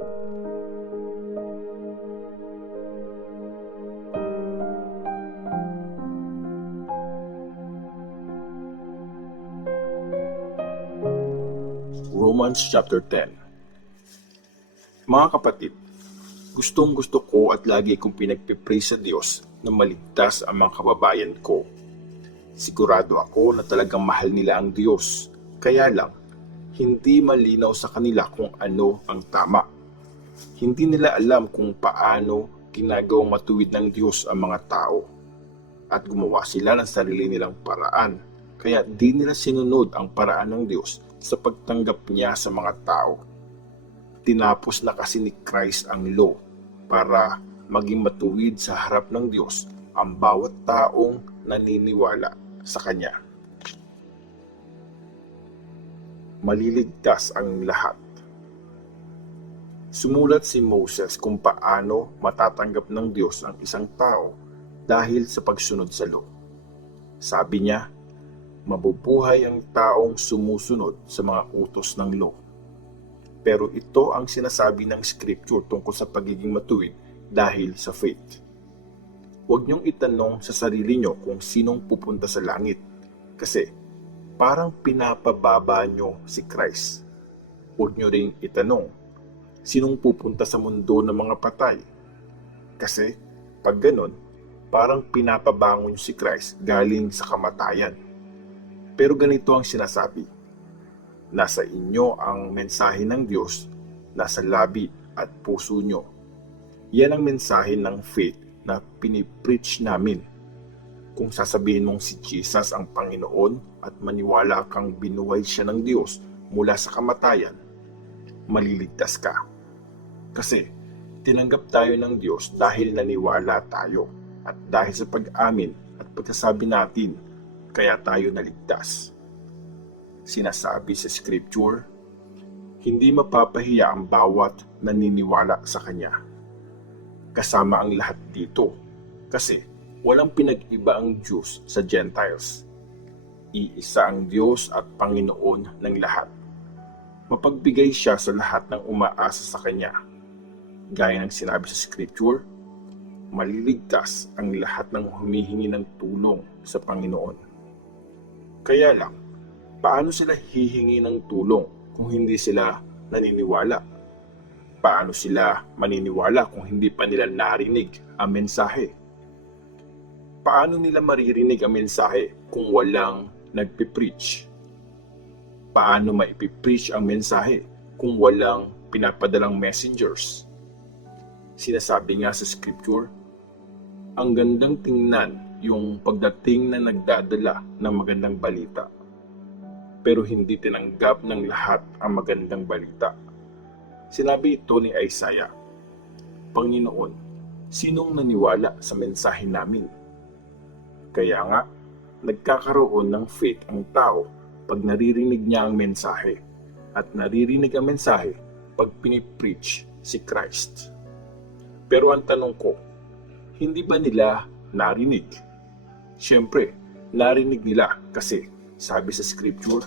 Romans chapter 10. Mga kapatid, gustong gusto ko at lagi kong pinagpipray sa Diyos na maligtas ang mga kababayan ko. Sigurado ako na talagang mahal nila ang Diyos, kaya lang, hindi malinaw sa kanila kung ano ang tama. Hindi nila alam kung paano ginagawang matuwid ng Diyos ang mga tao. At gumawa sila ng sarili nilang paraan, kaya di nila sinunod ang paraan ng Diyos sa pagtanggap niya sa mga tao. Tinapos na kasi ni Christ ang law para maging matuwid sa harap ng Diyos ang bawat taong naniniwala sa Kanya. Maliligtas ang lahat. Sumulat si Moses kung paano matatanggap ng Diyos ang isang tao dahil sa pagsunod sa law. Sabi niya, mabubuhay ang taong sumusunod sa mga utos ng law. Pero ito ang sinasabi ng Scripture tungkol sa pagiging matuwid dahil sa faith. Huwag niyong itanong sa sarili niyo kung sinong pupunta sa langit, kasi parang pinapababa niyo si Christ. Huwag niyo ring itanong sinong pupunta sa mundo ng mga patay, kasi pag ganon, parang pinapabangon niyo si Christ galing sa kamatayan. Pero ganito ang sinasabi, nasa inyo ang mensahe ng Diyos, nasa labi at puso nyo. Yan ang mensahe ng faith na pinipreach namin. Kung sasabihin mong si Jesus ang Panginoon at maniwala kang binuhay siya ng Diyos mula sa kamatayan, maliligtas ka. Kasi tinanggap tayo ng Diyos dahil naniwala tayo at dahil sa pag-amin at pagsasabi natin, kaya tayo naligtas. Sinasabi sa Scripture, hindi mapapahiya ang bawat naniniwala sa Kanya. Kasama ang lahat dito, kasi walang pinag-iba ang Jews sa Gentiles. Iisa ang Diyos at Panginoon ng lahat. Mapagbigay siya sa lahat ng umaasa sa Kanya. Gaya ng sinabi sa Scripture, maliligtas ang lahat ng humihingi ng tulong sa Panginoon. Kaya lang, paano sila hihingi ng tulong kung hindi sila naniniwala? Paano sila maniniwala kung hindi pa nila narinig ang mensahe? Paano nila maririnig ang mensahe kung walang nagpipreach? Paano maipipreach ang mensahe kung walang pinapadalang messengers? Sinasabi nga sa Scripture, ang gandang tingnan yung pagdating na nagdadala ng magandang balita. Pero hindi tinanggap ng lahat ang magandang balita. Sinabi ito ni Isaiah, Panginoon, sinong naniwala sa mensahe namin? Kaya nga, nagkakaroon ng faith ang tao pag naririnig niya ang mensahe, at naririnig ang mensahe pag pinipreach si Christ. Pero ang tanong ko, hindi ba nila narinig? Siyempre, narinig nila kasi sabi sa Scripture,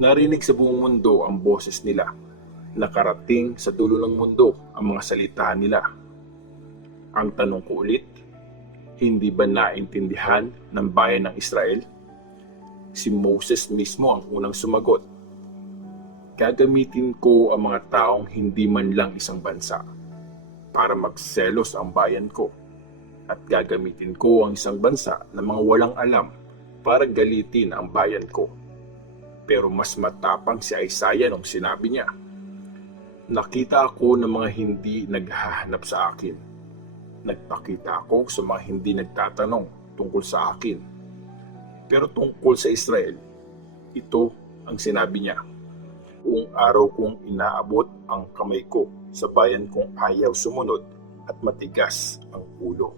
narinig sa buong mundo ang boses nila, nakarating sa dulo ng mundo ang mga salita nila. Ang tanong ko ulit, hindi ba naintindihan ng bayan ng Israel? Si Moses mismo ang unang sumagot, gagamitin ko ang mga taong hindi man lang isang bansa para magselos ang bayan ko. At gagamitin ko ang isang bansa na mga walang alam para galitin ang bayan ko. Pero mas matapang si Isaiah nung sinabi niya, nakita ako ng mga hindi naghahanap sa akin. Nagpakita ako sa mga hindi nagtatanong tungkol sa akin. Pero tungkol sa Israel, ito ang sinabi niya, buong araw kong inaabot ang kamay ko sa bayan kong ayaw sumunod at matigas ang ulo.